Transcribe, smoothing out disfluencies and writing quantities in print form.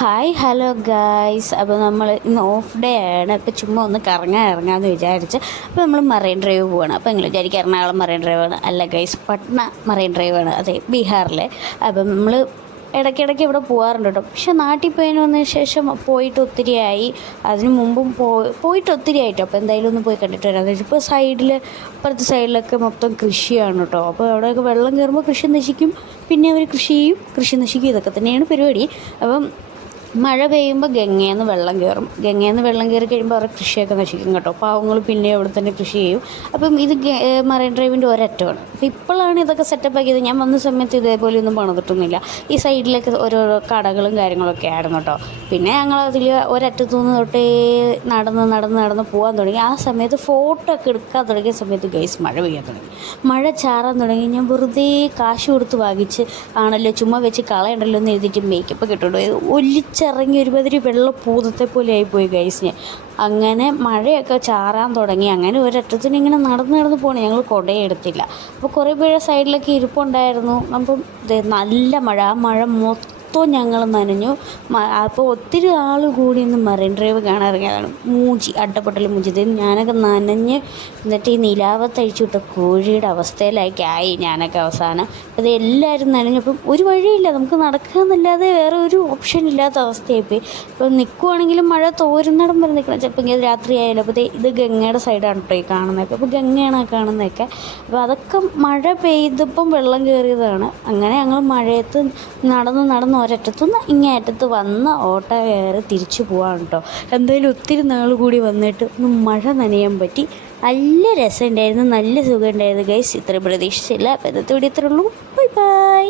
Hi hello guys. അപ്പോൾ നമ്മൾ ഇന്ന് ഓഫ് ഡേ ആണ്. അപ്പോൾ ചുമ്മാ ഒന്ന് ഇറങ്ങാമെന്ന് വിചാരിച്ച് അപ്പോൾ നമ്മൾ മറൈൻ ഡ്രൈവ് പോവാണ്. അപ്പോൾ നിങ്ങൾ വിചാരിക്കും എറണാകുളം മറൈൻ ഡ്രൈവാണ്. അല്ല ഗൈസ്, പട്ന മറൈൻ ഡ്രൈവാണ്. അതെ, ബീഹാറിലെ. അപ്പം നമ്മൾ ഇടയ്ക്കിടയ്ക്ക് ഇവിടെ പോകാറുണ്ട് കേട്ടോ. പക്ഷെ നാട്ടിൽ പോയതിന് വന്നതിന് ശേഷം പോയിട്ട് ഒത്തിരിയായി. അതിന് മുമ്പും പോയിട്ട് ഒത്തിരി ആയിട്ടോ. അപ്പോൾ എന്തായാലും ഒന്ന് പോയി കണ്ടിട്ട് വരാമെന്ന് വെച്ചാൽ ഇപ്പോൾ അപ്പുറത്തെ സൈഡിലൊക്കെ മൊത്തം കൃഷിയാണ് കേട്ടോ. അപ്പോൾ അവിടെയൊക്കെ വെള്ളം കയറുമ്പോൾ കൃഷി നശിക്കും, പിന്നെ അവർ കൃഷി ചെയ്യും, കൃഷി നശിക്കും. ഇതൊക്കെ തന്നെയാണ് പരിപാടി. അപ്പം മഴ പെയ്യുമ്പോൾ ഗംഗയിൽ നിന്ന് വെള്ളം കയറി കഴിയുമ്പോൾ അവരുടെ കൃഷിയൊക്കെ നശിക്കും കേട്ടോ. പാവങ്ങൾ പിന്നെ അവിടെ തന്നെ കൃഷി ചെയ്യും. അപ്പം ഇത് മറൈൻ ഡ്രൈവിൻ്റെ ഒരറ്റമാണ്. അപ്പോൾ ഇപ്പോഴാണ് ഇതൊക്കെ സെറ്റപ്പ് ആക്കിയത്. ഞാൻ വന്ന സമയത്ത് ഇതേപോലെ ഒന്നും പണിതിട്ടൊന്നുമില്ല. ഈ സൈഡിലൊക്കെ ഓരോരോ കടകളും കാര്യങ്ങളൊക്കെ ആയിരുന്നു കേട്ടോ. പിന്നെ ഞങ്ങളതിൽ ഒരറ്റത്തു നിന്ന് തൊട്ടേ നടന്ന് പോകാൻ തുടങ്ങി. ആ സമയത്ത് ഫോട്ടോ ഒക്കെ എടുക്കാൻ തുടങ്ങിയ സമയത്ത് ഗൈസ് മഴ പെയ്യാൻ തുടങ്ങി, മഴ ചാറാൻ തുടങ്ങി. ഞാൻ വെറുതെ കാശ് കൊടുത്ത് വാങ്ങിച്ച് ആണല്ലോ, ചുമ്മാ വെച്ച് കളയണ്ടല്ലോ എന്ന് എഴുതിയിട്ട് മേക്കപ്പ് കിട്ടുള്ളൂ. ഒലിച്ചിറങ്ങി ഒരുമാതിരി വെള്ളപ്പൂതത്തെ പോലെ ആയിപ്പോയി ഗൈസിന്. അങ്ങനെ മഴയൊക്കെ ചാറാൻ തുടങ്ങി. അങ്ങനെ ഒരറ്റത്തിന് ഇങ്ങനെ നടന്ന് പോകണം. ഞങ്ങൾ കുടയെടുത്തില്ല. അപ്പോൾ കുറേ പേര് സൈഡിലൊക്കെ ഇരിപ്പുണ്ടായിരുന്നു. അപ്പം നല്ല മഴ, ആ മഴ മൊത്തം ഞങ്ങൾ നനഞ്ഞു. അപ്പോൾ ഒത്തിരി ആൾ കൂടി ഇന്ന് മറൈൻ ഡ്രൈവ് കാണാൻ ഇറങ്ങിയതാണ്. അട്ടപ്പൊട്ടൽ മൂച്ചി ഞാനൊക്കെ നനഞ്ഞ് എന്നിട്ട് ഈ നിലാവത്തഴിച്ചു വിട്ട കോഴിയുടെ അവസ്ഥയിലേക്കായി ഞാനൊക്കെ അവസാനം. അത് എല്ലാവരും നനഞ്ഞപ്പം ഒരു വഴിയില്ല, നമുക്ക് നടക്കുക എന്നല്ലാതെ വേറെ ഒരു ഓപ്ഷൻ ഇല്ലാത്ത അവസ്ഥയായിപ്പോയി. ഇപ്പം നിൽക്കുവാണെങ്കിലും മഴ തോരുന്നിടം വരെ നിൽക്കണം. ചിലപ്പോൾ ഇത് രാത്രി ആയാലും. അപ്പോൾ ഇത് ഗംഗയുടെ സൈഡാണ് കേട്ടോ ഈ കാണുന്നതൊക്കെ. അപ്പോൾ ഗംഗയാണ് കാണുന്നതൊക്കെ. അപ്പോൾ അതൊക്കെ മഴ പെയ്തപ്പം വെള്ളം കയറിയതാണ്. അങ്ങനെ ഞങ്ങൾ മഴയത്ത് നടന്ന് ഒരറ്റത്തുനിന്ന് ഇങ്ങേ അറ്റത്ത് വന്ന് ഓട്ടോ കയറി തിരിച്ചു പോവാണ് കേട്ടോ. എന്തായാലും ഒത്തിരി നാൾ കൂടി വന്നിട്ട് ഒന്ന് മഴ നനയാൻ പറ്റി. നല്ല രസമുണ്ടായിരുന്നു, നല്ല സുഖമുണ്ടായിരുന്നു ഗൈസ്. ഇത്ര പ്രതീക്ഷിച്ചില്ല. അപ്പോൾ ഇന്നത്തെ വീഡിയോ ഇത്രയുള്ളൂ. Bye by.